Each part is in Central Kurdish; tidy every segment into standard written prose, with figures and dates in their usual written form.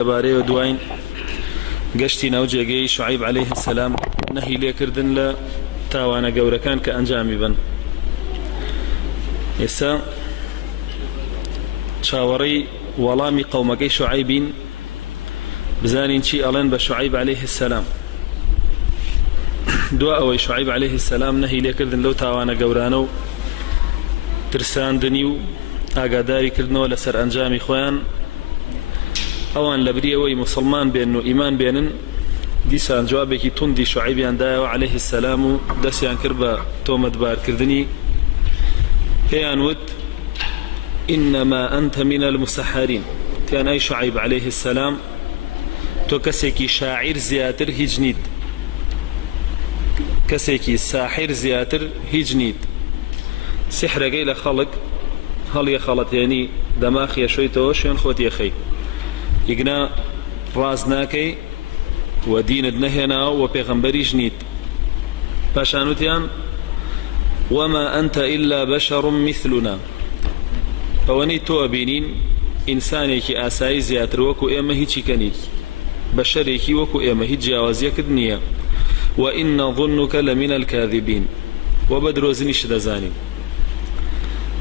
باري ودوين قشتي نوجي شعيب عليه السلام نهي ليكردن لا تاوانا قوركان كأنجامي بن يسا شاوري ولامي قومكي شعيبين بزانين شي ألين بشعيب عليه السلام دعاء شعيب عليه السلام نهي ليكردن لو تاوانا قورانو ترسان دنيو ئاگاداری کردنەوە لەسەر ئەنجامی خۆیان ئەوان لە بریەوەی مسلمان بێن و ئیمان بێنن دیسان جوابێکی توندی شعیبیان دایەوە عەلەیهی السەلام و دەستیان کرد بە تۆمەتبارکردنی پێیان وت ئینەما ئەنتە من المسەحەرین تیان ئەی شعیب عەلەیهی السەلام تۆ کەسێکی شاعیر زیاتر هیچ نیت کەسێکی ساحیر زیاتر هیچ نیت سحرەکەی لە خەڵک هەڵیە خەڵەتێنی دەماخیە شویتەوە شوێن خۆت یەخەی ئیگنا ڕاز ناکەی و دینت نەهێناوە و پێغەمبەریش نیت پاشان وتیان وما أنت إلا بشر مثلنا ئەوەنەی تۆ ئەبینین ئینسانێکی ئاسایی زیاتر وەکو ئێمە هیچی کەنیت بەشەرێکی وەکو ئێمە هیچ جیاوازیەکت نییە وإن ظنك لمن الكاذبين وبدروزنیش دەزانین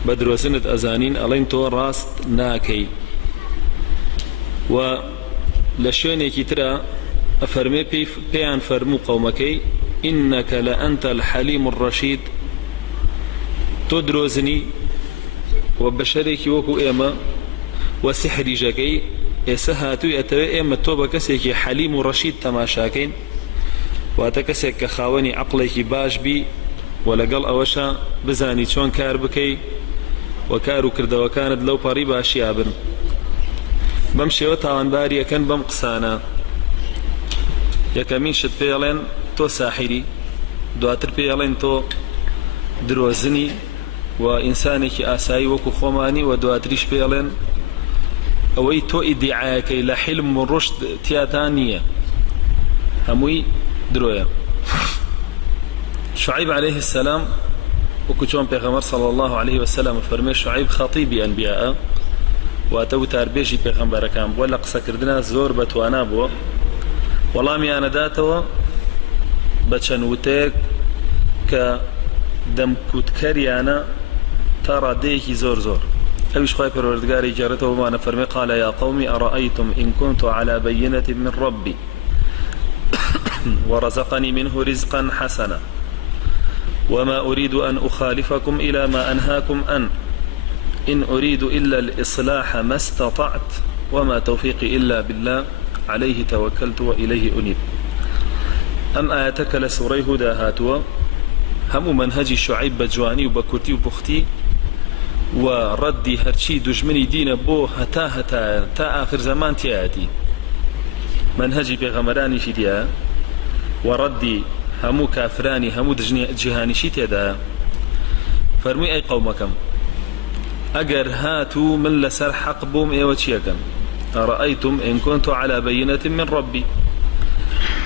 بدروسنت أزانين ألين تو راست ناكي و لشوني كترا أفرمي بيان فرمو قومكي إنك لأنت الحليم الرشيد تدروزني وبشريك وكو إيما وسحري جاكي إسهاتو يتوي إيما توبا كسيكي حليم الرشيد تماشاكين واتكسيك خاوني عقليك باش بي ولقل أوشا بزاني چون كار بكي وكارو كردەوە كانت لو پەڕی باشیا بن بەم شێوە تاوانباری یەکەن بەم قسانە یەکەمین شت پێڵێن تۆ ساحیری دواتر پێڵێن تۆ درۆزنی و ئینسانێکی ئاسایی وەکو خۆمانی و دواتریش پێڵێن ئەوەی تۆ ئیدعایەکەی لە حلم و ڕشد تیاتان نییە هەمووی درۆیە شعیب عەلەیهی السەلام وكتشون بيغمر صلى الله عليه وسلم فرمي شعيب خطيب أنبياء واتو تاربيجي بيغمبر كان ولا قصة كردنا زور بتوانا بو والله ميانا داتوا بچنوتك كدم كتكريانا ترى ديكي زور زور أبيش خايف الوردقاري جارته وما نفرمي قال يا قومي أرأيتم إن كنت على بينة من ربي ورزقني منه رزقا حسنا وما أريد أن أخالفكم إلى ما أنهاكم عنه إن أريد إلا الإصلاح ما استطعت وما توفيقي إلا بالله عليه توكلت وإليه أنيب أم آياتك لسوري هدى هاتوا هم منهج شعيب بجواني وبكرتي وبختي وردي هرشي دجمني دين بو تا آخر زمان تياتي منهجي بغمراني شديا وردي همو كافراني همو جهاني شيت يدا فرمي أي قومكم أجر هاتوا من لسر حق بوم إيوتشيكم أرأيتم إن كنت على بينة من ربي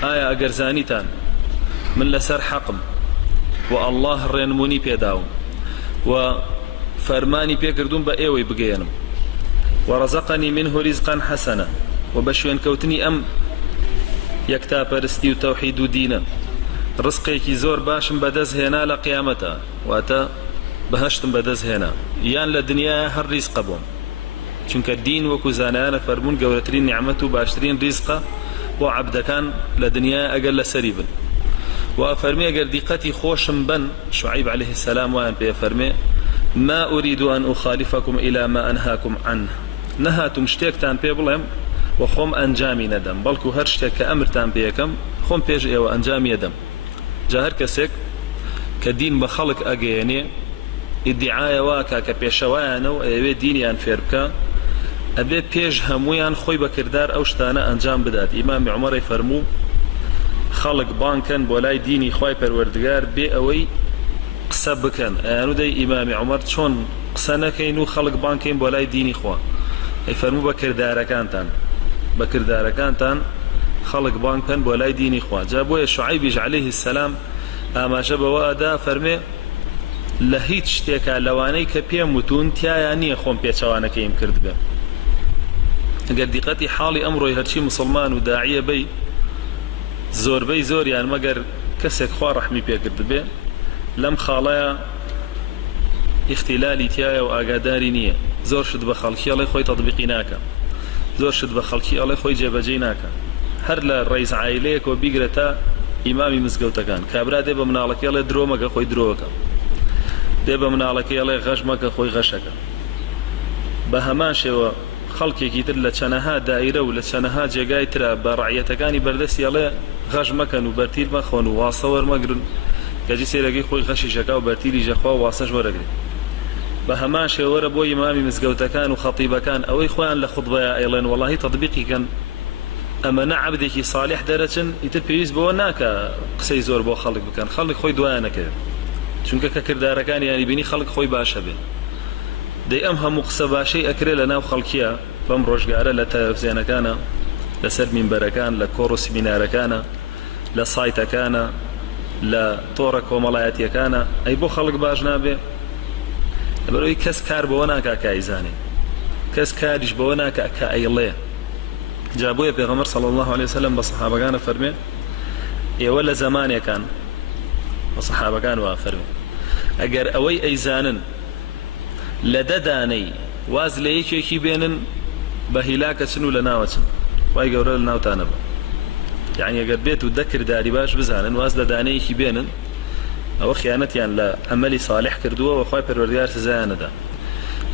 آية أجر زانيتان من لسر حقم والله رينموني بيداوم وفرماني بيكردون بأيوي بقينم ورزقني منه رزقا حسنا وبشوين كوتني أم يكتاب رستي وتوحيد دينا رزقێکی زۆر باشم بەدەست هێنا لە قیامەتە واتە بەهەشتم بەدەست هێنا یان لە دنیای هەر ریزقە بووم چونکە دین وەکو زانایانە فەرموون گەورەترین نیعمەت و باشترین ریزقە بۆ عەبدەکان لە دنیای ئەگەر لەسەری بن و فەرمێ ئەگەر دیقەتی خۆشم بن شعیب عەلەیهی السەلام وایان پێ فەرمێ ما أريد أن أخالفكم إلى ما أنهاكم عنه نەهاتم شتێکتان پێ بڵێم و خۆم ئەنجامی نەدەم بەڵکو هەر شتێک کە ئەمرتان پێ یەکەم خۆم پێش ئێوە ئەنجامی ئەدەم جاهر كسك كدين بخلق أجيني ادعاء واكا كبيشوان أو أبي دينيان فيربكا أبي بيج همويان خوي بكردار أوشتانا أنجام بدات إمام عمر يفرمو خلق بانكن بولاي ديني خوي پروردگار بي أوي قسبكن يعني دي إمام عمر شون قسنا كينو خلق بانكن بولاي ديني خوا يفرمو بكردار كانتان خلق بانكن بولاي ديني خوا جابوا شعيب عليه السلام أما جابوا أدا فرمي لهيت شتيكا لواني كبيم متون تيا يعني خون بيتشوانا كيم كرد به ئەگەر دیقەتی حاڵی ئەمڕۆی هەرچی مسلمان و داعیە بی زۆربەی زۆریان مەگەر کەسێک خوا ڕەحمی پێکرد بێ لەم خاڵەیە اختیلالی تایە و ئاگاداری نییە زۆر شت بە خەڵکی ئەڵێ خۆی تەطبیقی ناکە زۆر شت بە خەڵکی ئەڵێ خۆی جێبەجێ ناکە هەر لە ڕئیس عائیلەیەکەوە بیگرە تا ئیمامی مزگەوتەکان کابرا دێ بە مناڵەکەی ئەڵێ درۆ مەکە خۆی درۆوەکە دێ بە مناڵەکەی ئەڵێ غەش مەکە خۆی غەشەکە بە هەمان شێوە خەڵکێکی تر لە چەنەها دایرە و لە چەنەها جێگای ترە بە ڕعیەتەکانی بەردەستی ئەڵێ غەش مەکەن و بەرتیر مەخۆن و واسە وەرمەگرن کەجی سێرەگەی خۆی غەشی ژەکا و بەرتیری ژەخوا و واسەش وەرەگرن بە هەمان شێوەرە بۆ ئیمامی مزگەوتەکان و خەتیبەکان ئەوەی خۆیان لە خوتبەیە ئەیڵێن وەڵاهی تەطبیقیکەن ئەمەنە عەبدێکی صالح دەرەچن ئیتر پێویست بەوە ناکە قسەی زۆر بۆ خەڵک بکەن خەڵک خۆی دوایانەکەوێت چونکە کە کردارەکانی یانی بینی خەڵک خۆی باشە بێ دەی ئەم هەموو قسە باشەی ئەکرێ لە ناو خەڵکیە بەم ڕۆژگارە لە تەلەڤیزیۆنەکانە لەسەر مینبەرەکان لە کۆڕ و سمینارەکانە لە سایتەکانە لە تۆڕە کۆمەڵایەتیەکانە ئەی بۆ خەڵک باش نابێ لەبەرەوەی کەس کار بەوە ناکا کە ئەیزانێ کەس کاریش بەوە ناکا کە ئەیڵێ جا بۆیە پێغەمبەر صلی الله عليه وسلم بە سەحابەکانە فەرمێ ئێوە لە زەمانێکان بە سەحابەکان وا فەرمێ ئەگەر ئەوەی ئەیزانن لە دەدانەی واز لە یەکێکی بێنن بە هیلاکە چن و لە ناوەچن وای گەورە لە ناوتانە بە یعنی ئەگەر بێت و دەکرداری باش بزانن واز لە دانەیەکی بێنن ئەوە خیانەتیان لە ئەمەلی صالح کردووە و خوای پەروەردگار سزایانەدا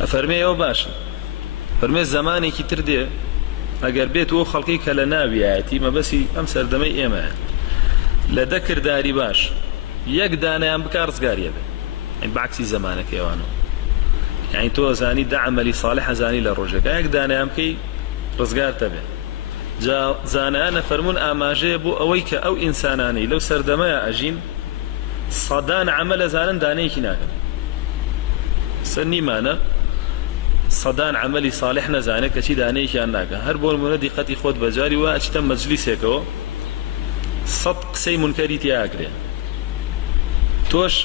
ئەفەرمێ ئەوە باشن فەرمێ زەمانێکی تر دێ ئەگەر بێت و خەڵکی کە لە ناویایەتی مەبەسی ئەم سەردەمەی ئێمەیە لە دەکرداری باش یەک دانەیان بکە ڕزگاریە بێ بەعکسی زەمانەکەیەوانەوە یعنی تۆ زانی دە عەمەلی صالح زانی لە ڕۆژێکە یەک دانەیان بکەی ڕزگارتە بێ جا زانایانە فەرمون ئاماژەیە بۆ ئەوەی کە ئەو ئینسانانەی لەو سەردەمەیە ئەژین سەدان عەمەلە زانن دانەیەکی ناکەن سەر نیمانە سەدان عەمەلی صالح نەزانێ کەچی دانەیەکیان ناکە هەر بۆ نمونە دیقەتی خۆت بەجاری وە ئەچتە مەجلیسێکەوە سەد قسەی مونکەری تیاکرێ تۆش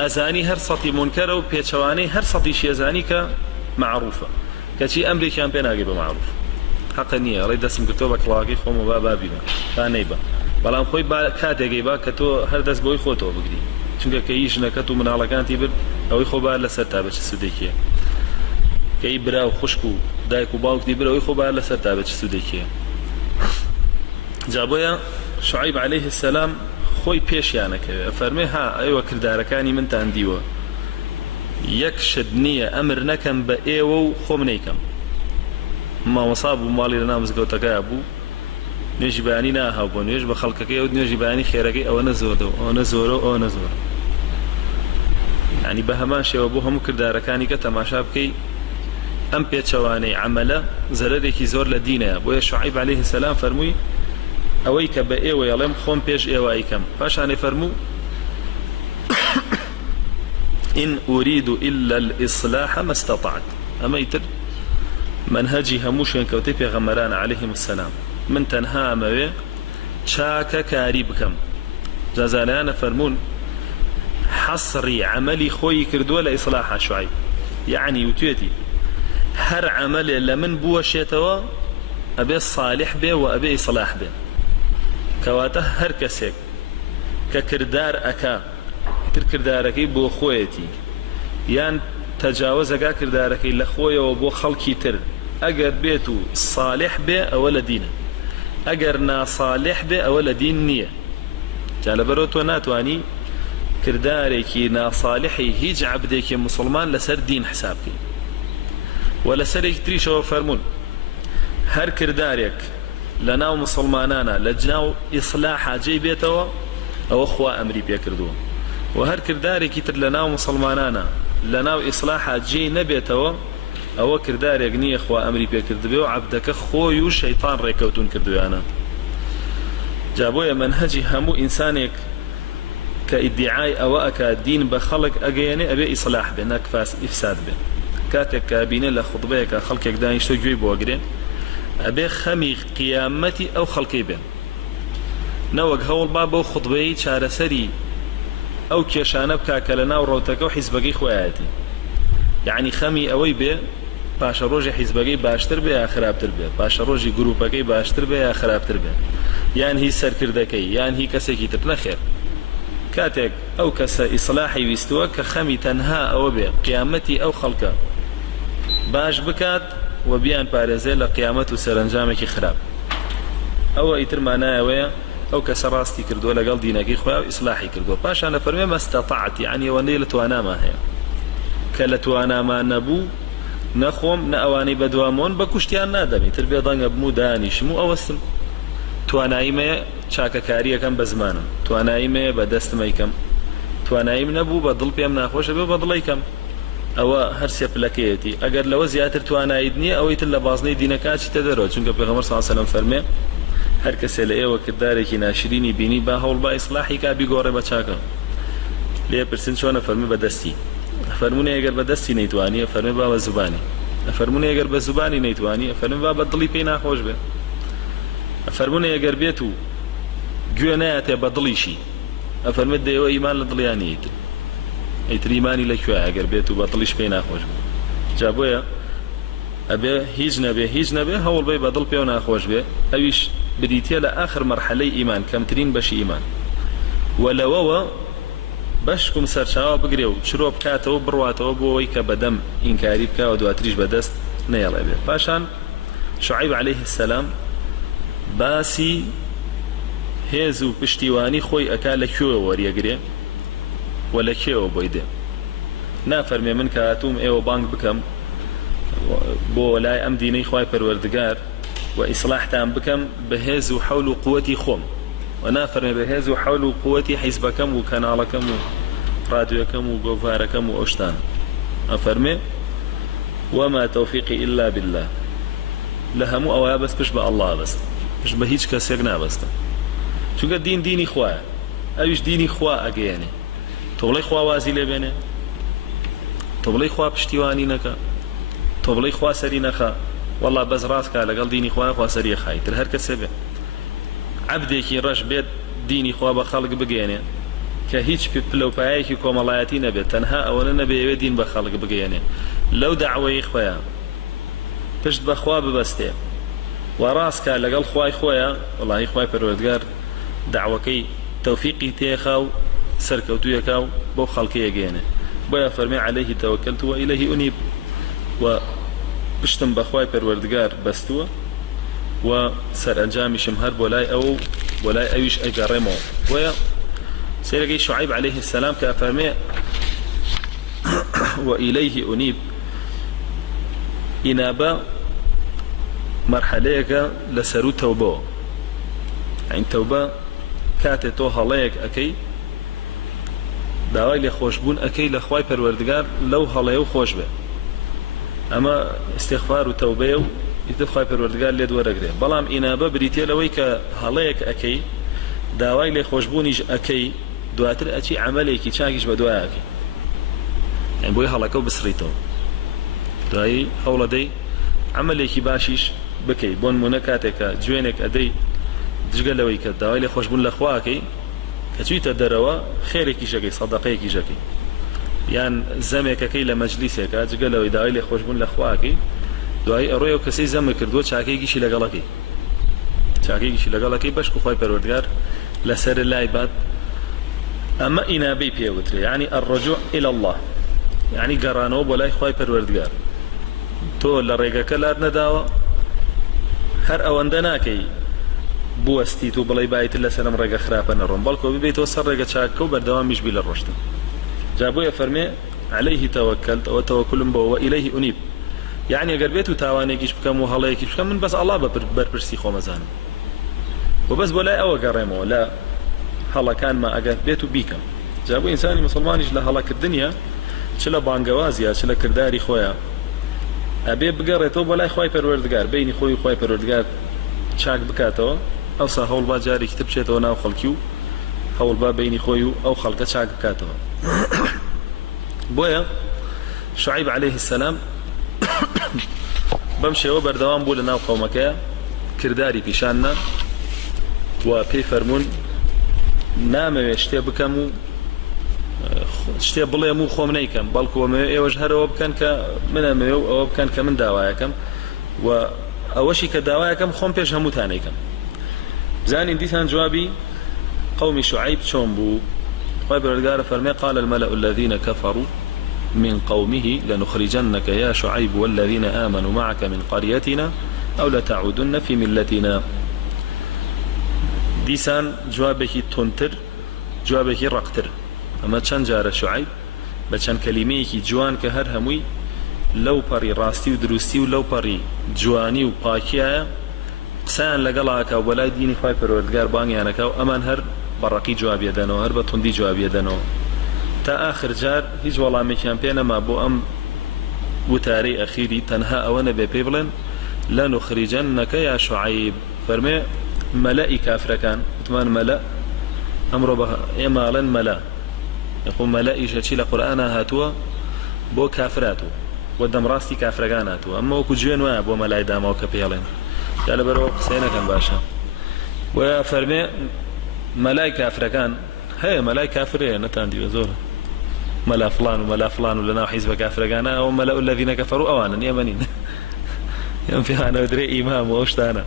ئەزانی هەر سەتی مونکەرە و پێچەوانەی هەر سەتیشی ئەزانی کە معروفە کەچی ئەمرێکیان پێ ناگەی بە معروف حەقە نییە ئەڵێ دەستم کردەوە بە کڵاوەکەی خۆم و بابینە تا نەیبە بەڵام خۆی کاتێکی با کە تۆ هەر دەست بۆی خۆتەوە بگری چونکە کەی ژنەکەت و مناڵەکانتی برد ئەوەی خۆ با لەسەر تا بە چ سودێکیە کەی برا و خوشک و دایک و باوکتی بر ئەوەی خۆ با لەسەر تا بە چ سودێکیە جا بۆیە شعیب عەلەیه السەلام خۆی پێشیانەکەوێ فەرمێ ها ئێوە کردارەکانی منتان دیوە یەک شت نییە ئەمر نەکەم بە ئێوە و خۆم نەیکەم مامۆسا بوو ماڵی لە ناو مزگەوتەکەیە بوو نوێژی بەیانی ناهاو بۆ نوێژ بە خەڵکەکەی ئەو نوێژی بەیانی خێرەکەی ئەوە نەزۆردەوە ئەوە نەزۆرە و ئەوە نەزۆرە ینی بە هەمان شێوە بۆ هەموو کردارەکانی کە تەماشا بکەی ئەم پێچەوانەی عەمەلە زەرەرێکی زۆر لە دینەیە بۆیە شعیب عەلەیه السەلام فەرمووی ئەوەی کە بە ئێوە یەڵێم خۆم پێش ئێوە ئەیکەم پاشانێ فەرموو إن أريد إلا الإصلاح ما استطعت أما يتر منهجي هموشين كوتي بيغمران عليهم السلام من تنها أموي شاك كاري بكم جازالانا فرمون حصري عملي خوي كردو لإصلاح شعيب يعني وتيتي هر عمل لمن بو شيتوا أبي صالح به وأبي إصلاح به كواته هر كسيك ككردار أكا کردارەکەی بۆ خۆیەتی یان تەجاوزەکە کردارەکەی لە خۆیەوە بۆ خەڵکی تر ئەگەر بێت و صالح بێ ئەوە لە دینە ئەگەر ناسالح بێ ئەوە لە دین نییە جا لەبەرەوە تۆ ناتوانی کردارێکی ناسالحی هیچ عەبدێکی مسلمان لەسەر دین حساب بکەی و لەسەرێکی تریشەوە فەرمون هەر کردارێک لە ناو مسلمانانە لە ناو ئیصلاح جێی بێتەوە ئەوە خوا ئەمری پێ کردووە و هەر کردارێکی تر لە ناو مسلمانانە لە ناو ئیصلاح جێی نەبێتەوە ئەوە کردارێک نییە خوا ئەمری پێکردبێ و عەبدەکە خۆی و شەیطان ڕێکەوتون کردویانە جا بۆیە منهەجی هەموو ئینسانێک کە ئیدعای ئەوە ئەکا دین بە خەڵک ئەگەیەنێ ئەبێ ئیصلاح بێ نەک ئیفساد بێ کاتێک کە بینێ لە خوتبەیەکە خەڵکێک دانیشتۆ گوێی بۆ ئەگرێ ئەبێ خەمی قیامەتی ئەو خەڵکەی بێن نەوەک هەوڵ با بەو خوتبەی چارەسەری ئەو کێشانە بکا کە لە ناو ڕەوتەکە و حیزبەکەی خۆیەتی یعنی خەمی ئەوەی بێ پاشە ڕۆژی حیزبەکەی باشتر بێ یا خراپتر بێ، پاشە ڕۆژی گروپەکەی باشتر بێ یا خراپتر بێ، یان هی سەرکردەکەی یان هی کەسێکی تر نەخێر. کاتێک ئەو کەسە ئیسلاحی ویستووە کە خەمی تەنها ئەوە بێ قیامەتی ئەو خەڵکە باش بکات و بیان پارێزێ لە قیامەت و سەرنجامێکی خراپ. ئەوە ئیتر مانایەوەیە ئەو کەسە ڕاستی کردووە لەگەڵ دینەکەی خۆیان و ئیسلاحی کردووە. پاشان لە فەرمێ مەستەطەعت، یعنی ئەوەندەی لە توانامان هەیە کە لە توانامان نەبوو نەخۆم نە ئەوانەی بەدوامۆن بە کوشتیان نادەمی تر بێ دەنگە بم و دانیشم و ئەوەستم. تواناییمەیە چاکەکاریەکەم بە زمانم، تواناییمەیە بە دەستمەیکەم، تواناییم نەبوو بە دڵ پێم ناخۆشە بێ بە دڵیکەم. ئەوە هەر سێپلەکەیەتی. ئەگەر لەوە زیاتر توانایید نییە ئەوەی تر لە بازنەی دینەکە چیتە دەرەوە، چونکە پێغەمبەر صلی الله علیه و سلم فەرمێ هەر کەسێ لە ئێوە کردارێکی ناشرینی بینی با هەوڵ با ئیسلاحی کا بیگۆڕێ بە چاکە. لێ پرسن چۆنە؟ فەرمێ بە دەستی. فەرمونە ئەگەر بە دەستی نەیتوانیە فەرمێ با بە زوبانی. فەرمونە ئەگەر بە زوبانی نەیتوانیە فەرمێ با بە دڵی پێی ناخۆش بێ. فەرمونە ئەگەر بێت و گوێ نایەتێ بە دڵیشی ئەفەرمێت دەیەوە ئیمان لە دڵیانی ئەیتر ئیمانی لەکوێیە ئەگەر بێت و بە دڵیش پێی ناخۆش بێ. جا بۆیە ئەبێ هیچ نەبێ هەوڵ بێ بە دڵ پێ و ناخۆش بێ، ئەویش بریتە لە ئاخر مەرحەلەی ئیمان، کەمترین بەشی ئیمان. وەلەوەوە بەشکم سەرچاوە بگرێ و چرۆ بکاتەوە بڕواتەوە بۆ ئەوەی کە بەدەم ئینکاری بکەوە دواتریش بەدەست نەیەڵێ بێ. پاشان شوعیب عەلەیه السەلام باسی هێز و پشتیوانی خۆی ئەکا لەکوێوە وەریەگرێ و لەکوێوە بۆی دێ. نافەرمێ من کە هاتووم ئێوە بانگ بکەم بۆ لای ئەم دینەی خوای پەروەردگار و ئیسلاحتان بکەم بە هێز و حەول و قووەتی خۆم، و نافەرمێ بە هێز و حەول و قووەتی حیزبەکەم و کەناڵەکەم و ڕادیۆکەم و گۆڤارەکەم و ئەوشتان. ئەفەرمێ وما تەوفیقی ئیلا بالله، لە هەموو ئەوە بەس پشت بە ئەڵڵا بەست، پشت بە هیچ کەسێک نابەستە. چونکە دین دینی خوایە، ئەویش دینی خوا ئەگەیەنێ. تۆ بڵێی خوا وازی لێ بێنێ، تۆ بڵێی خوا پشتیوانی نەکە، تۆ بڵێی خوا سەری نەخا، وەڵا بەس ڕاستکە لەگەڵ دینی خوا خوا سەریە خای. تر هەر کەسێ بێ عەبدێکی ڕەش بێت دینی خوا بە خەڵک بگەێنێ کە هیچ پلەپایەکی کۆمەڵایەتی نەبێت، تەنها ئەوەنە نەبێوێ دین بە خەڵک بگەێنێ، لەو داعوەی خۆیان پشت بەخوا ببەستێ و ڕاستکە لەگەڵ خوای خۆیە، وەڵاهی خوای پەروەردگار داوەکەی تەوفیقی تێخا و سەرکەوتوویەکا و بۆ خەڵکی ئەگەێنێ. بۆیە فەرمێ عەلەیهی تەوەکەلت و ئیلەیهی ئونیب، و پشتم بەخوای پەروەردگار بەستووە و سەرئەنجامیشم هەر بۆ لای ئەو بۆ لای ئەویش ئەگەڕێمەوە. بۆیە سێرەگەی شوعیب عەلەیه السەلام کە فەرمێ و ئیلەیهی ئونیب، ئینابە مەرحەلەیەکە لەسەر و تەوبەوە. ئەین تەوبە کاتێ تۆ هەڵەیەک ئەەکەی داوای لێ خۆشبوون ئەەکەی لە خوای پەروەردگار لەو هەڵەیە و خۆش بێ. ئەمە استیغفار و تەوبەیە و ئیتر خوای پەروەردگار لێ دووەرەگرێ. بەڵام ئینابە بریتێ لەوەی کە هەڵەیەک ئەەکەی داوای لێ خۆشبوونیش ئەەکەی دواتر ئەچی عەمەلێکی چاکیش بە دوای ئەەکەی، ئەین بۆی هەڵەکە و بسڕیتەوە، دوایی هەوڵەدەی عەمەلێکی باشیش بکەی. بۆ نمونە کاتێکە جوێنێک ئەدەی جگە لەوەی کە داوای لێ خۆشبوون لە خواکەی کە چویتە دەرەوە خێرێکی ژەکەی سەدەقەیەکی ژەکەی، یان زەمێکەکەی لە مەجلیسێکە جگە لەوەی داوای لێ خۆشبوون لە خواکەی، دوای ئەڕۆی ئەو کەسەی زەمە کردووە چاکەیەکیشی لەگەڵەکەی، چاکەیەکیشی لەگەڵەکەی بەشک و خوای پەروەردگار لەسەر لای بات. ئەمە ئینابەی پێوترێ، یعنی الرجوع إلى الله، یعنی گەڕانەوە بۆ لای خوای پەروەردگار. تۆ لە ڕێگەکە لات نەداوە هەر ئەوەندە ناکەی بوەستیت و بڵێ بایتر لەسەرم ڕێگە خراپە نەڕۆم، بەڵکو ببێتەوە سەر ڕێگە چاکە و بەردەوامیش بی لە ڕۆشتن. جا بۆیە فەرمێ عەلەیهی تەوەکەلت، ئەوە تەوەکلم بۆ و ئیلەیهی ئونیب، یعنی ئەگەر بێت و تاوانێکیش بکەم و هەڵەیەکیش بکەم من بەس ئەڵڵا بەرپرسی خۆمەزانم و بەس بۆ لای ئەوە گەڕێمەوە لە هەڵەکانمە ئەگەر بێت و بیکەم. جا بۆ ئینسانی مسلمانیش لە هەڵەکردنیە چ لە بانگەوازیە چ لە کردداری خۆیە ئەبێ بگەڕێتەوە بۆ لای خوای پەروەردگار، بینی خۆی خوای پەروەردگار چاک بکاتەوە، ئەوسا هەوڵ با جارێکی تر بچێتەوە ناو خەڵکی و هەوڵ با بینی خۆی و ئەو خەڵکە چاک بکاتەوە. بۆیە شوعیب عەلەیه السەلام بەم شێوە بەردەوام بوو لە ناو قەومەکەیە، کردداری پیشاننا و پێی فەرموون نامەوێت شتێ بکەم و شتێ بڵێ و خۆم نەیکەم بەڵکو ئێوەش هەرەوە بکەن کە منەمێ و ئەوە بکەن کە من داوایەکەم و ئەوەشی کە داوایەکەم خۆم پێش هەمووتانەیکەم. زانین دیسان جوابی قومی شعیب چۆن بوو؟ خی پەروەردگار فەرمێ قال الملأ الذين كفروا من قومه لنخرجنك يا شعيب والذين آمنوا معك من قريتنا أو لتعودن في ملتنا. دیسان جوابێکی تونتر جوابێکی ڕقتر ئەمە چەند جارە شعیب بە چەند کەلیمەیەکی جوان کە هەر هەمووی لەو پەڕی ڕاستی و دروستی و لەو پەڕی جوانی و پاکیایە قسەیان لەگەڵاکە و بەلای دینی خی پەروەردگار بانگیانەکە و ئەمان هەر بەڕقی جوابیەدەنەوە هەر بە توندی جوابیەدەنەوە تا ئاخر جار هیچ وەڵامێکیان پێ نەما بۆ ئەم وتارەی ئەخیری تەنها ئەوە نەبێ پێی بڵێن لەنوخریجەنەکە یا شعیب فەرمێ مەلەئی کافرەکان وتمان مەلە ئەمڕۆ ئێماڵێن مەلە يقول مەلەئیشە چی لە قورئانە هاتووە بۆ کافراتوە بۆ دەمڕاستی کافرەکان هاتووە ئەمە وەکو گوێن وایە بۆ مەلای داماوە کە پێڵێن یا لەبەرەوە قسەی نەکەن باشە و فەرمێ مەلای کافرەکان هەیە مەلای کافرەیە نەتاندیوە زۆرە مەلا فڵان و مەلا فڵان و لەناو حیزبە کافرەکانە ئەو مەلە الذین کەفەروا ئەوانن ئێمە نین ئەم پێیانەوە درێ ئیمام و ئەو شتانە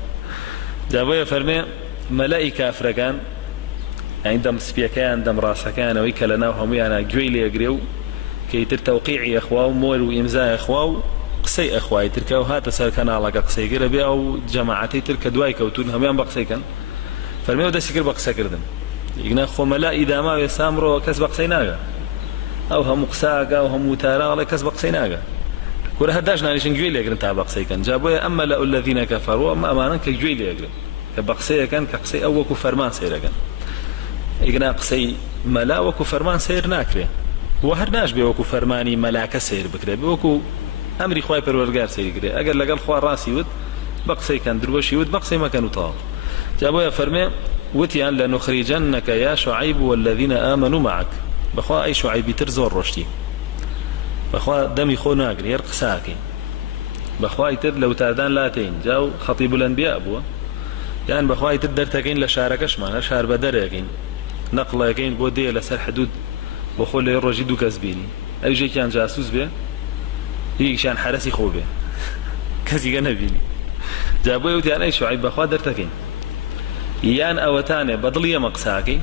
جا بۆیە فەرمێ مەلای کافرەکان يعني دم سبيكان دم راسكان ويكلنا وهم يعني جويل يجريو كي ترتوقيع إخوة ومول وإمزاء إخوة قصي إخوة تركوا وهات سركان على قصي كده بيأو جماعتي ترك دوايك وتون هم يوم بقصي كان فالميو ده سكر بقصي كردن يجنا خو ملا إذا ما يسامرو كسب بقصي ناقة أو هم قساقة أو هم متارا على كسب بقصي ناقة كره هداش ناليش جويل يجرن تاع بقصي كان جابوا أما لا الذين كفروا أما أمانا كجويل يجرن كبقصي كان كقصي أو كفرمان سير كان إجنا قصي ملا وكو فرمان سير ناكري وهر ناش بي وكو فرماني ملاك سير بكري وكو أمري خواي پروردگار سير كري أجر لقال خوا راسي ود بقصي كان دروشي ود بقصي ما كانوا طاق جابوا يا فرمي وتيان لنخرجنك يا شعيب والذين آمنوا معك بخوا أي شعيب ترزور رشتي بخوا دمي خو ناكري يرقساكي بخوا يتر لو تادان لاتين جاو خطيب الأنبياء أبوه يعني بخوا يتر درتكين لشاركش معنا شار بدركين نقل يكين بودي لسر حدود وخول يرجدو كسبيني أي شيء كان جاسوس به هيك شان حرسي خوبه كذي جنبيني جابوا يوتي أنا شعيب بخوا درتكين يان أوتانه بدلية مقساكي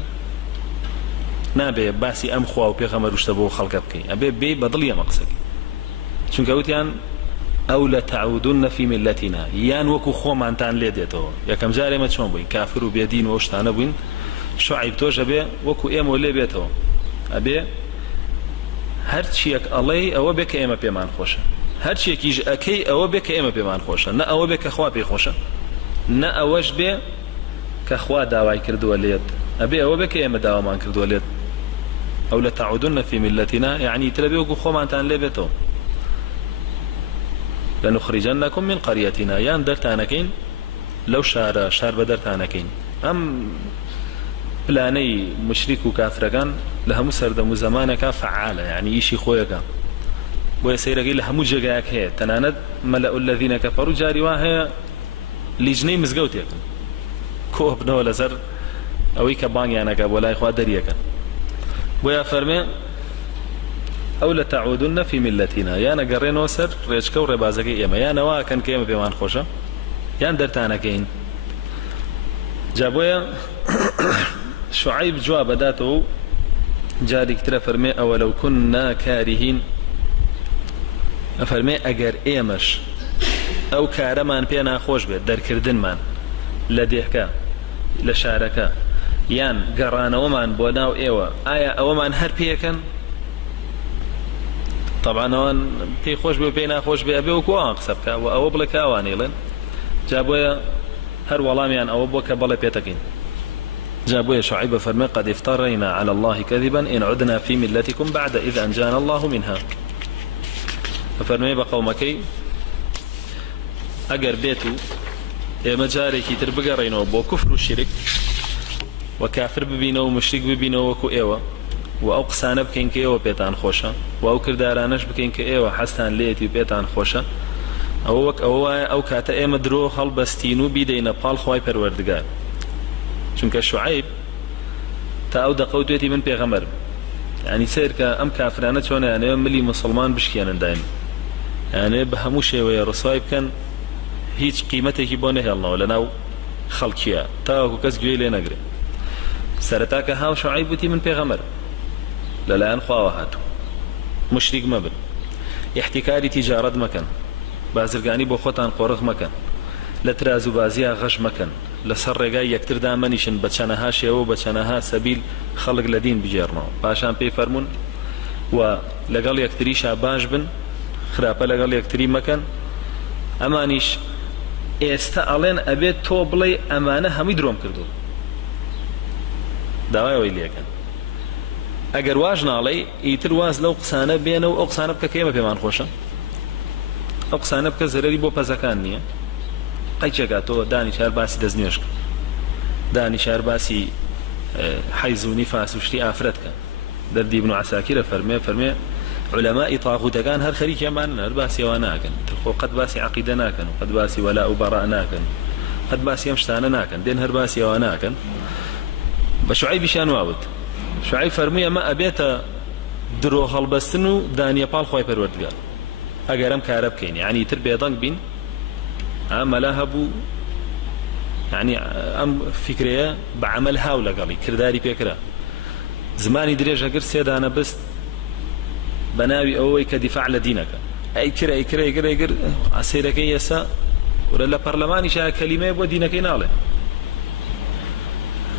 نابي باسي أم خوا وبيغمر وشتبو خلقبكي أبي بي بدلية مقساكي شو كوتيان أو لتعودن في ملتنا يان وكو خو معنتان ليديتو يا كم جاري ما تشون بين كافر وبيدين وشتانه بين شعيب توجه به وكو إيمو اللي بيته أبي هرشيك الله أو بك إيمه بيمان خوشه هرشيك يج أكي أو بك إيمه بيمان خوشه نا أو بك أخوا بي خوشه نا أوج به كأخوا داوي كردو وليد أبي أو بك إيمه داوا مان كردو وليد أو لتعودن في ملتنا يعني تلبي وكو خو معنتان اللي بيته لنخرجنكم من قريتنا يان درتانكين لو شار بدرتانكين أم بلاني مشرك وكافركان لها مسردم زمانك فعالة يعني إيشي خويك ويسيرقي لها مجاقاك هي تناند ملأ الذين كفروا جاري واهي لجني مزقوتيك كوه بنو لزر أو يكباني أنا كابولا إخوة دريك ويا فرمي أو لتعودن في ملتنا يانا قرين وسر ريشكو ربازكي إيما يانا واكن كيما بيمان خوشة يان درتانا كين جابويا شعيب جواب داته جاري كتير فرمي أولو كنا كارهين فرمي أجر إيمش أو كارمان بينا خوش بيت در كردن من لديهكا لشاركا يان قرانا ومان بوناو إيوة آية أومان هر بيكن طبعا وان بي خوش بي بينا خوش بي أبي وكو أقسبكا وأو بلكا وانيلن جابويا هر ولاميان أو بوكا بلا بيتكين جابوا شعيب فرمي قد افترينا على الله كذبا إن عدنا في ملتكم بعد إذ أنجانا الله منها فرمي بقومكي أجر بيتو مجاري كي تربقرينو بو كفر الشرك وكافر ببينو ومشرك ببينو وكو إيوة وأقسان بكين كإيوة بيتان خوشة وأو كردارانش بكين كإيوة حستان ليتي بيتان خوشة أو كاتا إيما درو هلبستينو بيدينا بال خواي پروردگار چونکە شعيب تا ئەو دەقەوتێتی من پێغەمبەر يعني سير كأم كافرانة شون يعني ملي مسلمان بشكيانا دائما يعني بهمو شيء رصايب كان هيج قيمته بونه الله ولا ناو خلقيا تاو كس جويل نقري سرتاك هاو شعيبتي من بيغمر للان خواهاتو مشرك مبن احتكاري تجارة مكان بازرگانی بۆ خۆتان قۆڕق مەکەن لە تراز و بازیە غەش مەکەن لەسەر ڕێگای یەکتر دامەنیشن بە چەنەها شێوە بە چەنەها سەبیل خەڵک لە دین بجێڕنەوە پاشان پێی فەرموون و لەگەڵ یەکتریشا باش بن خراپە لەگەڵ یەکتری مەکەن ئەمانیش ئێستا ئەڵێن ئەبێت تۆ بڵێ ئەمانە هەمووی درۆم کردو داوایەوەی لێکەن ئەگەر واژ ناڵێ ئیتر واز لەو قسانە بێنەوە ئەو قسانە بکە کە ئێمە پێمان خۆشە ئەو قسانە بکە زەرەری بۆ پەزەکان نییە قەیچێکاتەوە دانیشار باسی دەستنوێژ دانیشار باسی حەیز و نیفاس و شتی ئافرەتکە دەردی ابن عساکرە فەرمێ علەمای تاغوتەکان هەر خەریکیانمانن هەر باسی ئەوە ناکەن خۆ قەت باسی عەقیدە ناکەن و قەت باسی وەلا و بەڕا ناکەن قەت باسی ئەم شتانە ناکەن دێن هەر باسی ئەوە ناکەن بە شوعەیبیشیان واوت شوعەیب فەرمووی ئەمە ئەبێتە درۆ هەڵبەستن و دانیەپاڵ خۆی پەروەردگار ئەگەر ئەم کارە بکەین یعنی تر بێدەنگ بین ئەمەلا هەبوو یعنی ئەم فیکرەیە بە عەمەل هاو لەگەڵی کردداری پێکرا زمانی درێژ ئەگەر سێدانە بست بە ناوی ئەوەی کە دیفاع لە دینەکە ئەیکر ئاسێرەکەی ئێستا لە پەرلەمانیشا کەلیمەیە بۆ دینەکەی ناڵێ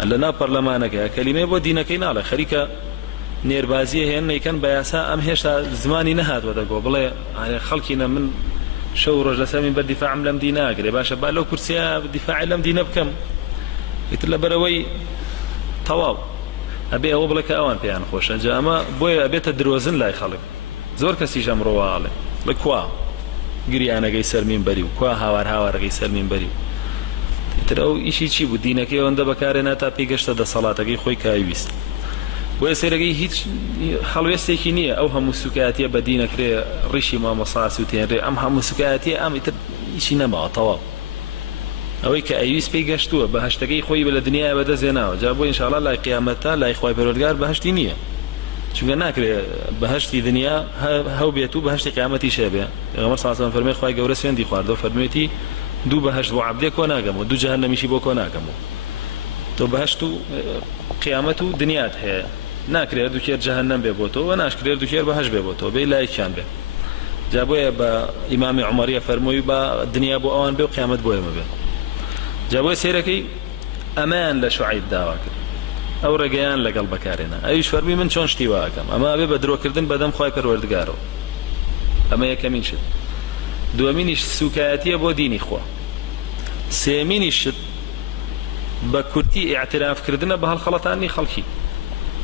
لە ناو پەرلەمانەکە کەلیمەیە بۆ دینەکەی ناڵێ خەریکە نێربازیە هێنەیکەن بە یاسا ئەم هێشتا زمانی نەهاتوەتە گۆ بڵێ خەڵکینە من شەو ڕۆژ لەسەر مینبەر دیفاعم لەم دینە ئەگرێ باشە با لەو کورسیە دیفاعی لەم دینە بکەم ئیتر لەبەرەوەی تەواو ئەبێ ئەوە بڵێ کە ئەوان پێیان خۆشە جا ئەمە بۆیە ئەبێتە درۆزن لای خەڵک زۆر کەسیش ئەمڕۆوە ئاڵێ بڵێ کوا گریانەکەی سەر مینبەری و کوا هاوارەکەی سەر مینبەری و ئیتر ئەو ئیشی چی بوو دینەکەی ئەوەندە بەکارهێنا تا پێی گەشتە دەسەڵاتەکەی خۆی کاویست بۆیە سێرەکەی هیچ هەڵوێستێکی نییە ئەو هەموو سوکایەتیە بە دینەکرێ ڕیشی مامۆساس و تێنرێ ئەم هەموو سوکایەتیە ئەم ئیتر هیچی نەماوە تەواو ئەوەی کە ئەویست پێی گەشتووە بەهەشتەکەی خۆی بە لە دنیای بەدەستێناوە جا بۆ ئینشاءڵڵا لای قیامەتە لای خوای پەروەردگار بەهەشتی نییە چونکە ناکرێت بەهەشتی دنیا هەو بێت و بەهەشتی قیامەتی شێبێ پێغەمبەر صلی الله علیه و فەرمێ خوای گەورە سوێندی خواردەوە فەرموویەتی دوو بەهەشت بۆ عەبدێ کۆ ناگەمەوە دوو جەهەنەمیشی بۆ کۆ ناگەمەوە تۆ بەهەشت و قیامەت و دنیات هەیە ناکرێت دووکێر جەهەنەم بێ بۆ تۆ و ناشکرێت دووکێر بەهەشت بێ بۆ تۆ بێ لایەکیان بێ جا بۆیە بە ئیمامی عومەریە فەرمووی بە دنیا بۆ ئەوان بێ و قیامەت بۆ ئێمە بێ جا بۆیە سێرەکەی ئەمان لە شوعەیب داوا کرد ئەو ڕێگەیان لەگەڵ بەکارێنا ئەویش فەرمی من چۆن شتی واکەم ئەمە بێ بە درۆکردن بەدەم خوای پەروەردگارەوە ئەمە یەکەمین شت دووەمینیش سوکایەتیە بۆ دینی خوا سێمینیش شت بە کورتی ئیعترافکردنە بە هەڵخەڵەتانی خەڵکی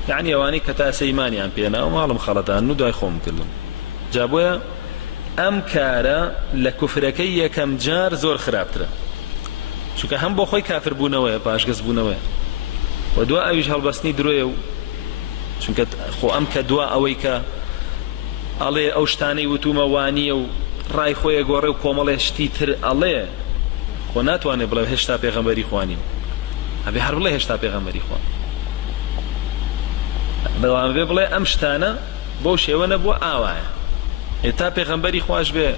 یعنی ئەوانەی کە تا سەیمانیان پێناوە ماڵم خەڵەتان و دوای خۆم کردم جا بۆیە ئەم کارە لە کوفرەکەی یەکەم جار زۆر خراپترە چونکە هەم بۆ خۆی کافر بوونەوەیە پاشگەز بوونەوەیە و دوا ئەویش هەڵبەستنی درۆیە و چونکە خۆ ئەم کە دوا ئەوەی کە ئەڵێ ئەو شتانەی وتومە وانیە و ڕای خۆیە گۆڕێ و کۆمەڵێ شتی تر ئەڵێ خۆ ناتوانێت بڵێ هێشتا پێغەمبەری خوانیم ئەبێ هەر بڵێ هێشتا پێغەمبەری خوان بەڵام بێ بڵێ ئەم شتانە بەو شێوە نەبووە ئاوایە ئێتا پێغەمبەری خوش بێ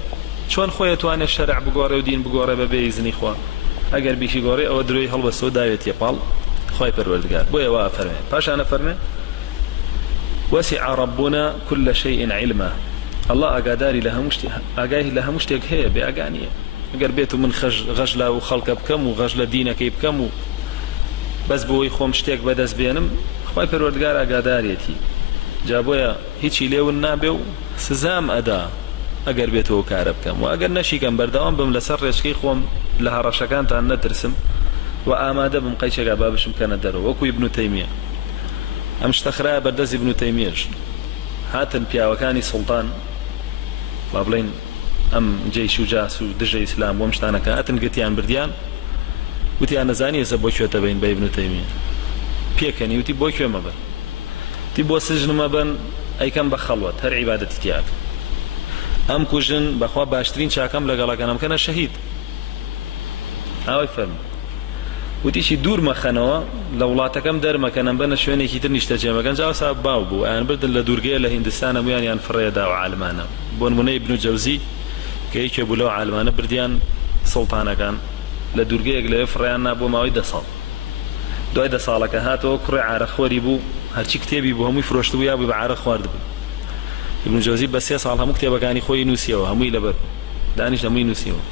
چۆن خۆی توانێت شەرع بگۆڕێ و دین بگۆڕێ بە بێ ئیزنی خوا ئەگەر بیشی گۆڕێ ئەوە درۆی هەڵبەستەوە داوێت لێپاڵ خوای پەروەردگار بۆیە وا فەرمێ پاشانە فەرمێ وسع ربنا كل شيء علما الله ئاگاداری لە هەموو شتێک ئاگای لە هەموو شتێک هەیە بێ ئاگانیە ئەگەر بێت و من غەژلا و خەڵکە بکەم و غەژ لە دینەکەی بکەم و بەس بۆی خۆم شتێک بەدەست بێنم خوای پەروەردگار ئاگادارێتی جا بۆیە هیچی لێون نابێ و سزام ئەدا ئەگەر بێتەوە کارە بکەم و ئەگەر نەشیکەم بەردەوام بم لەسەر ڕێچکەی خۆم لە هەڕەشەکانتان نەترسم و ئامادە بم قەیچێکا با بشم کەنە دەرەوە وەکو ئیبن تەیمیە ئەم شتە خرایە بەردەست ئیبن تەیمیەش هاتن پیاوەکانی سوڵتان با بڵێن ئەم جەیش و جاس و دژە ئیسلام وەم شتانەکە هاتن گرتیان بردیان وتیان نەزانی ئێستا بۆ کوێتە بین بە ئیبن تەیمیە پێکەنی وتی بۆ کوێ مەبن تی بۆ سژنمە بن ئەیکەم بە خەڵوەت هەر عیبادەتی تیاک ئەم کوژن بەخوا باشترین چاکەم لەگەڵەکەنم کەنە شەهید ئەوەی فەرموو وتیشی دوور مەخەنەوە لە وڵاتەکەم دەرمەکەنم بەنە شوێنێکی تر نیشتەجێمەکەن جاوسا باو بوو ئەیان بردن لە دوورگەیە لە هیندستانە مویانیان فڕێدا و عالمانە بۆ نمونەی ابن جەوزی کە یەکێ بوو لەو عالمانە بردیان سڵتانەکان لە دوورگەیەک لەوێ فڕیاننا بۆ ماوەی 10 ساڵ دوای 10 ساڵەکە هاتەوە کوڕی عارەخوەری بوو هەرچی کتێبی بوو هەمووی فرۆشتبوو یا بووی بە عارە خواردبوو ابن جەوزی بە 3 ساڵ هەموو کتێبەکانی خۆی نووسیەوە هەمووی لەبەر دانیش هەمووی نووسیەوە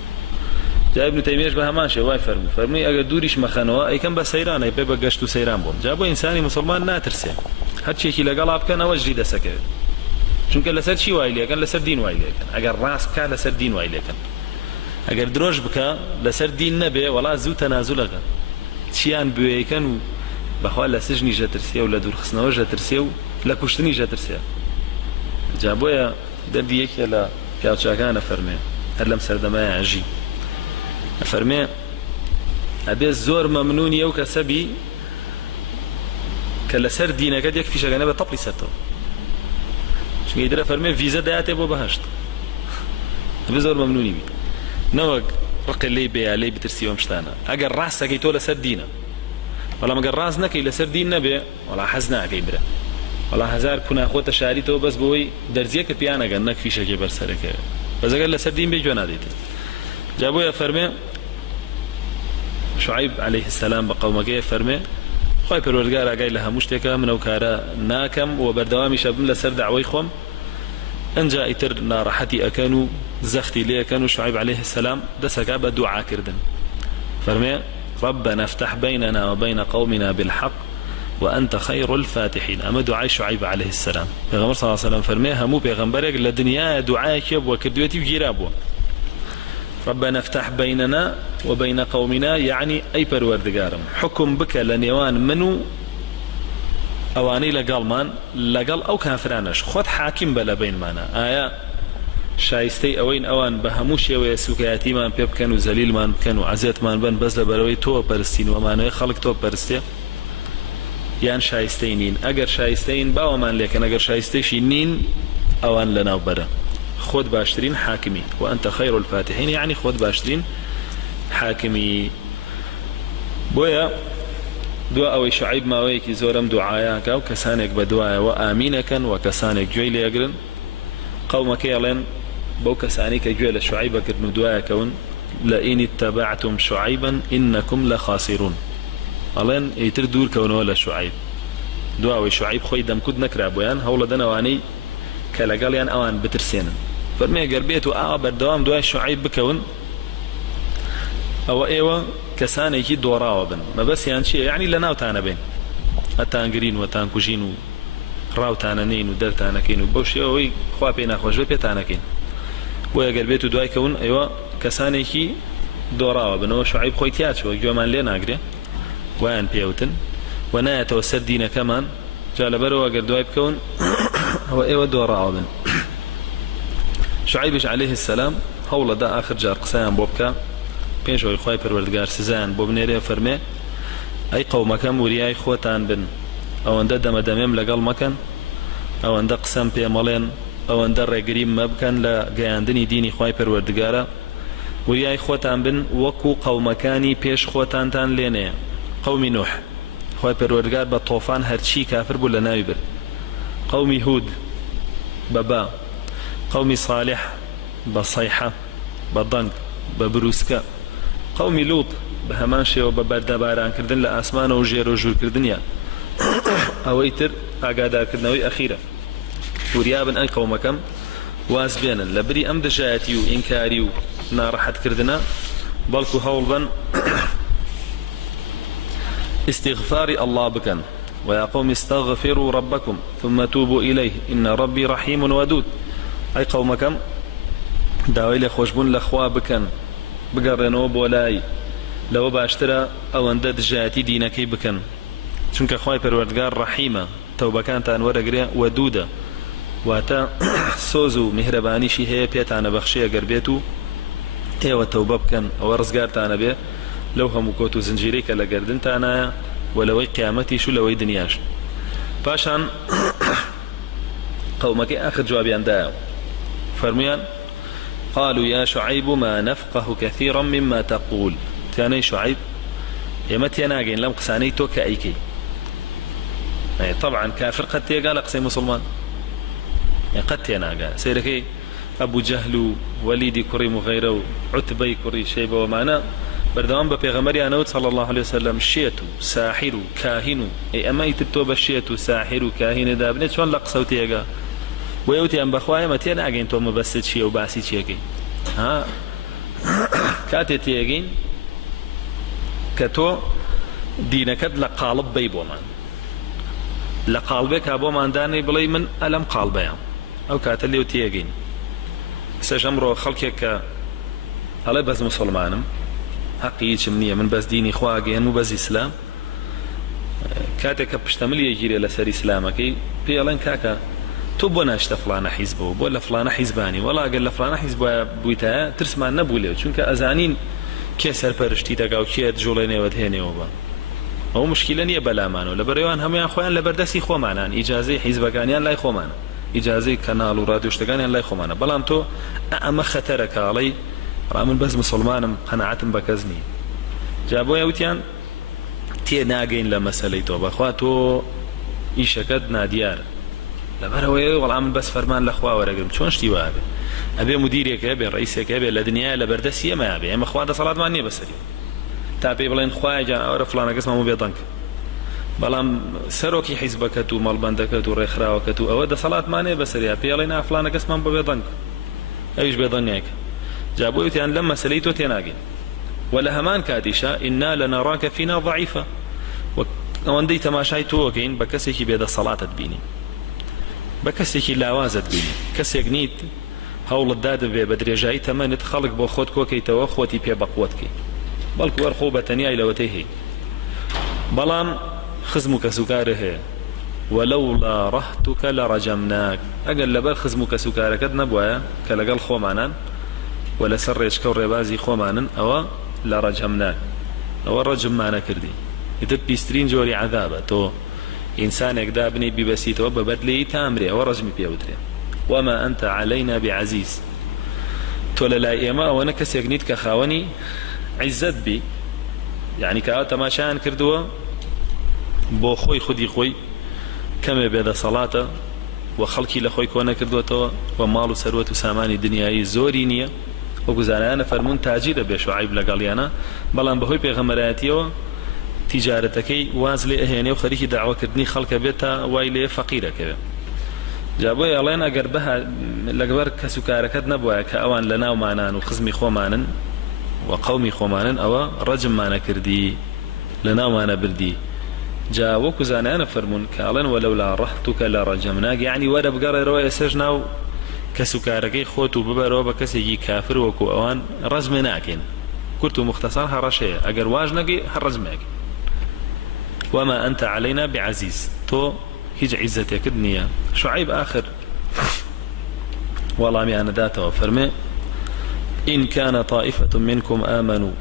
جا ابن تەیمیەش بە هەمان شێوای فەرمووی ئەگەر دووریش مەخەنەوە ئەیکەم بە سەیرانە پێ بە گەشت و سەیران بووم جا بۆ ئینسانی مسلمان ناترسێ هەرچێکی لەگەڵا بکەن ئەوە ژری دەسەکەوێت چونکە لەسەر چی وای لێکەن لەسەر دین وای لێکەن ئەگەر ڕاست بکە لەسەر دین وای لێکەن ئەگەر درۆژ بکە لەسەر دین نەبێ وەڵا زوو تەنازولەکە چیان بوێیکەن و بەخوا لە سژنی ژەترسێ و لە دوورخستنەوە ژەترسێ و لە کوشتنی ژەترسێ جا بۆیە دەردی یەکێ لە پیاوچاکانە فەرمێ هەر لەم سەردەمایە عەژی فەرمێ ئەبێ زۆر مەمنونی ئەو کەسەبی کە لەسەر دینەکەت یەک فیشەکە نەبێ تەپڵی سەرتەوە چونکە ئیترە فەرمێ ڤیزە دەیاتێ بۆ بەهەشت ئەبێ زۆر مەمنونی بی نەوەک ڕقە لێی بێ یا لێی بترسی ئەم شتانە ئەگەر ڕاستەکەی تۆ لەسەر دینە بەڵام ئەگەر ڕاست نەکەی لەسەر دین نەبێ وەڵا حەز ناکەی برە وەڵا هەزار کوناخۆتە شاریتەوە بەس بۆی دەرزیەکە پیانەگەن نەک فیشەکەی بەرسەرەکەوێ بەس ئەگەر لەسەر دین بێ گوێ نادەیتێ جا بۆیە فەرمێ شعیب عليه السلام بە قەومەکەی فەرمێ خۆی پەروەردگار ئاگای لە هەموو شتێکە من ئەو کارە ناکەم و بەردەوامیشە بم لەسەر داوای خۆم ئەنجا ئیتر ناڕەحەتی ئەکەن و زەختی لێ ئەکەن و شعیب عليه السلام دەسەکا بە دوعاکردن فەرمێ ربنا افتح بيننا وبين قومنا بالحق وأنت خير الفاتحين أما دعاء شعيب عليه السلام پیغمبر صلى الله عليه وسلم فرمي همو پیغمبرك لدنيا دعاءك وكردوتي وجيرابو ربنا افتح بيننا وبين قومنا يعني أي پروردگارم حكم بك لنيوان منو أواني لقال أو كافرانش خود حاكم بلا بين مانا آية شایستەی ئەوەین ئەوان بە هەموو شێوەیە سوکایەتیمان پێ بکەن و زەلیلمان بکەن و عەزێتمان بن بەس لەبەرەوەی تۆ پەرستین و ئەمانەوەی خەڵک تۆ پەرستێ یان شایستەی نین ئەگەر شایستەین باوەمان لێکەن ئەگەر شایستەیشی نین ئەوان لەناوبەرە خۆت باشترین حاکمی وأنت خير الفاتحين يعني خۆت باشترین حاکمی بۆیە دوا ئەوەی شعیب ماوەیەکی زۆرم دوعایاکە و کەسانێک بە دوایەوە ئامینەکەن و کەسانێک گوێی لێگرن قومەکەی ئەڵێن بەو کەسانی کە گوێ لە شعیبەکردن و دوایەکەون لئین اتبعتم شعیبا إنكم لخاسرون ئەڵێن ئیتر دوورکەونەوە لە شعیب دواوەی شعیب خۆی دەمکوت نەکرا بۆیان هەوڵە دەنەوانەی کە لەگەڵیان ئەوان بترسێنن فەرمێ گەر بێت و ئاوا بەردەوام دوای شعیب بکەون ئەوە ئێوە کەسانێکی دۆڕاوە بن مەبەسیان چییە یعنی لە ناوتانە بین ئەتانگرین و تانکوژین و ڕاوتانەنین و دەرتانەکەین و بەو شێوەوەی خوا پێی ناخۆش بێ پێتانەکەین بۆیە گەر بێت و دوای کەون ئێوە کەسانێکی دۆڕاوە بنەوە شعیب خۆی تیاچەوە گوێمان لێ ناگرێ وایان پێوتن و نایەتەوە سەر دینەکەمان جا لەبەرەوە گەر دوای بکەون ئەوە ئێوە دۆڕاوە بن شعیبش عليه السلام هەوڵەدا آخر جار قسەیان بۆ بکە پێشەوەی خوای پەروەردگار سزایان بۆ بنێرێ فەرمێ ئەی قەومەکەم وریای خۆتان بن ئەوەندە دەمەدەمێم لەگەڵ مەکەن ئەوەندە قسەم پێ مەڵێن ئەوەندە ڕێگریم مەبکەن لە گەیاندنی دینی خوای پەروەردگارە وریای خۆتان بن وەکو قەومەکانی پێش خۆتانتان لێنەیە قەومی نوح خوای پەروەردگار بە تۆفان هەرچی کافر بوو لە ناوی بر قەومی هود بەبا قەومی صالح بە سەیحە بە دەنگ بە بروسکە قەومی لوط بە هەمان شێوە بە بەردەبارانکردن لە ئاسمانەوە ژێر و ژوورکردنیان ئەوەی تر ئاگادارکردنەوەی ئەخیرە وریابن ئەی قەومەکەم واز بێنن لە بری ئەم دژایەتی و ئینکاری و ناڕەحەتکردنە بەڵکو هەوڵ بن استغفاری الله بکەن ويا قوم استغفروا ربكم ثم توبوا إليه إن ربي رحيم ودود أي قومكم داوای لە خۆشبوون لە خوا بکەن بگەڕێنەوە بۆ لای لەوە باشترە ئەوەندە دژایەتی دینەکەی بکەن چونکە خوای پەروەردگار ڕەحیمە تەوبەکانتان وەرەگرێ وەدوودە واتە سۆز و میهرەبانیشی هەیە پێتانە بەخشەیە گەر بێت و ئێوە تەوبە بکەن ئەوە ڕزگارتانە بێ لەو هەموو کۆت و زنجیرەی کە لە گەردنتانایە و لەوەی قیامەتیش و لەوەی دنیاش پاشان قەومەکەی ئاخر جوابیان دایە فەرمویان قالوا يا شعيب ما نفقه كثيرا مما تقول تاني شعيب ئێمە تێناگەین لەم قسانەی تۆ کە ئەیکەی. طبعا كافر قد تێگا لە قسەی مسلمان قد تێناگا. سەیرەکەی ئەبوو جەهل و وەلیدی کوڕی مغەیرە و عوتبەی کوڕی شەیبە ومانە بەردەوام بە پێغەمبەریانەوت صلی الله عليه وسلم شێت و ساحیر و کاهین و ئەمە ئیتر تۆ بە شێت و ساحیر و کاهینەدا بنێت چۆن لە قسە و تێگا بۆیە وتیان بەخوا ئێمە تێناگەین تۆ مەبەستت چییە و باسی چیەکەی. ها کاتێ تێگەین کە تۆ دینەکەت لە قاڵب بەی بۆمان لە قاڵبێک بۆماندانەی بڵێ من ئەلەم قاڵبەیە ئەو کاتە لێو تێگەین. سەش ئەمڕۆ خەڵکێک کە هەڵێ بەس مسلمانم حەقی هیچم نییە من بەس دینی خوا گەێن و بەس ئیسلام کاتێک کە پشتەمەلی یەگیرێ لەسەر ئیسلامەکەی پێڵێن کاکە تۆ بۆ ناشتە فلانە حیزبەوە بۆ لە فلانە حیزبانی وەڵا ئەگەر لە فلانە حیزبە بوویتایە ترسمان نەبوو لێ چونکە ئەزانین کێ سەرپەرشتی دەگا و کێ جوڵێنێوە هێنێەوە بە ئەو مشکلە نییە بەلامانەوە لەبەرەوەیان هەمویان خۆیان لەبەردەستی خۆمانان ئیجازەی حیزبەکانیان لای خۆمانە ئیجازەی کەناڵ و ڕادیۆ شتەکانیان لای خۆمانە بەڵام تۆ ئەمە خەتەرە کاڵەی من بەس مسلمانم قەناعەتم بە کەس نییە. جا بۆیە وتیان تێ ناگەین لە مەسەلەی تۆ بەخوا تۆ ئیشەکەت نادیارە لەبەرەوەی وەڵام من بەس فەرمان لە خوا وەرەگرم چۆن شتی وابێ ئەبێ مدیرێکە بێ ڕئیسێکە بێ لە دنیای لەبەردەستی ئێمە بێ ئێمە خوا دەسەڵاتمان نییە بەسەری تا پێی بڵێن خوایە جان ئەوە فلانە کەسمان بێ دەنگ بەڵام سەرۆکی حیزبەکەت و مەڵبەندەکەت و ڕێکخراوەکەت و ئەوە دەسەڵاتمانێ بەسەریا پێڵێن فلانە کەسمان بێ دەنگ ئەویش بێ دەنگێک. جا بۆ وتیان لەم مەسەلەی تۆ تێناگەین ولا هەمان کاتیشە ئینا لەنەڕاکە فینا ضعیفە ئەوەندەی تەماشای تۆکەین بە کەسێکی بێدەسەڵاتت بینی بە کەسێکی لاوازت بینی کەسێک نیت هەوڵت دادبێ بە درێژایی تەمەنت خەڵک بۆ خۆت کۆکەیتەوە خۆتی پێ بەقوتکەی بەڵکو وەرخۆ بە تەنیای لەوەتەی هەی بەڵام خزم و کەسوکارە هەیە وەلەولا ڕەحتوکە لەڕەجەمناک ئەگەر لەبەر خزم و کەسوکارەکەت نەبووایە کە لەگەڵ خۆمانان و لەسەر ڕێچکە و ڕێبازی خۆمانن ئەوە لە ڕەجەمناک ئەوە ڕەجممانە کردی ئیتر پیسترین جۆری عەذابە تۆ ئینسانێک دابنی بیبەسیتەوە بە بەدلەیی تامرێ ئەوە ڕەجمی پێوترێ وما أنت علينا بعزيز تۆ لە لای ئێمە ئەوەنە کەسێک نیت کە خاوەنی عیزت بی یعنی کە ئەو تەماشایان کردووە بۆ خۆی خودی خۆی کەمێ بێدەسەڵاتە و خەڵکی لە خۆی کۆ نەکردوێتەوە و ماڵ و سەروەت و سامانی دنیایی زۆری نییە وەکو زانایانە فەرموون تاجیرە بێ شوعیب لەگەڵیانە بەڵام بەهۆی پێغەمبەرایەتیەوە تیجارەتەکەی واز لێ ئەهێنێ و خەریکی داواکردنی خەڵکە بێت تا وای لێ فەقیرەکەوێ. جا بۆیە ئەڵێن ئەگەر لەگەبەر کەسوکارەکەت نەبووە کە ئەوان لە ناومانان و خزمی خۆمانن و قەومی خۆمانن ئەوە ڕەجممانە کردی لە ناومانە بردی. جا وەکو زانایانە فەرموون کە ئەڵێن وەلەولا ڕەحتوکە لەڕەجەمناک یعنی وەرە بگەڕێرەوە ئێسەش ناو کەسوکارەکەی خۆت و ببەرەوە بە کەسێکی کافر وەکو ئەوان ڕەجمێ ناکەین کورت و مختصر هەڕەشەیە ئەگەر واژ نەگەی هەر ڕەجمێک وما أنت علينا بعزيز تۆ هیچ عیزەتێکت نییە. شعیب آخر وەڵامیانەداتەوە فەرمێ إن كان طائفة منكم آمنوا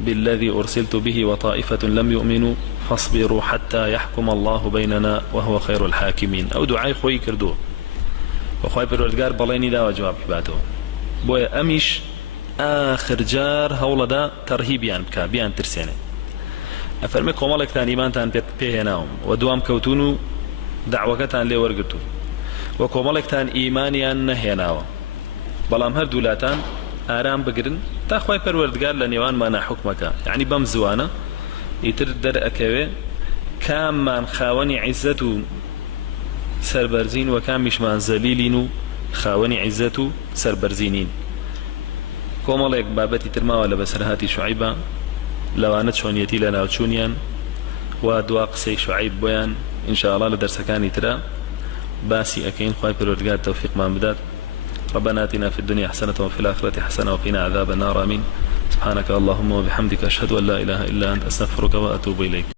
بالذي أرسلت به وطائفة لم يؤمنوا فاصبروا حتى يحكم الله بيننا وهو خير الحاكمين أو دعاء خوي كردوه وخوي پروردگار بەڵێنی داوە جواب باتەوە بۆیە ئەمیش آخر جار هەوڵەدا تەرهیبیان بکە بیان ترسێنێ ئەفەرمێ کۆمەڵێکتان ئیمانتان پێهێناوم و دوام کەوتون و دعوەکەتان لێ وەرگرتوون و کۆمەڵێکتان ئیمانیان نەهێناوە بەڵام هەر دوولاتان ئارام بگرن تا خوای پەروەردگار لە نێوانمانە حوکمەکە یعنی بەم زوانە ئیتر دەرئەکەوێ کاممان خاوەنی عیزەت و سەربەرزین و کامیشمان زەلیلین و خاوەنی عیزەت و سەربەرزینین. کۆمەڵێک بابەتی ترماوە لە بەسەرهاتی شوعیبە لەوانە چۆنیەتی لە ناوچوونیان و دوا قسەی شوعیب بۆیان ئینشاءالله لە دەرسەکانی ترە باسی ئەکەین خوای پەروەردگار تەوفیقمان بدات. ربنا آتنا في الدنيا حسنة وفي الآخرة حسنة وقنا عذاب النار آمين. سبحانك اللهم وبحمدك أشهد أن لا إله إلا أنت أستغفرك وأتوب إليك.